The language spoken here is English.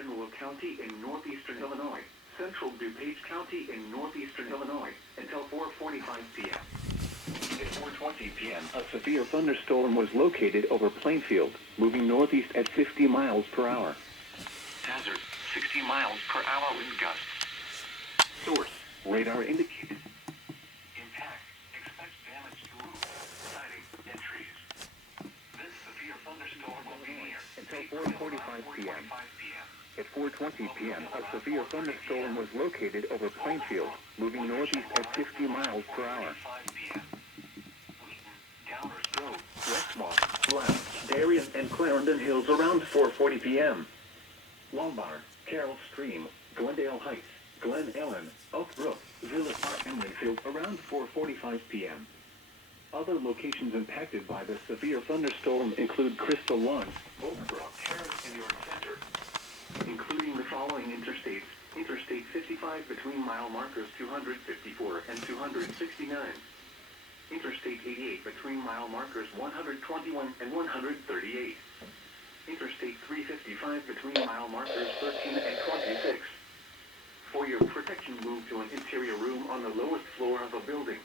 western Will County in northeastern Illinois, central DuPage County in northeastern Illinois, until 4:45 p.m. At 4:20 p.m., a severe thunderstorm was located over Plainfield, moving northeast at 50 miles per hour. Hazard, 60 miles per hour wind gusts. Source, radar indicated. Impact, expect damage to roofs, siding, and trees. This severe thunderstorm will be near until 4:45 p.m. At 4:20 p.m., a severe thunderstorm was located over Plainfield, moving northeast at 50 miles per hour. Westmont, Blount, Darien, and Clarendon Hills around 4:40 p.m. Lombard, Carroll Stream, Glendale Heights, Glen Ellen, Oak Brook, Villa Park, and Winfield around 4:45 p.m. Other locations impacted by the severe thunderstorm include Crystal Lawn, Oak Brook Terrace, and York Center, including the following interstates: Interstate 55 between mile markers 254 and 269. Interstate 88 between mile markers 121 and 138. Interstate 355 between mile markers 13 and 26. For your protection, move to an interior room on the lowest floor of a building.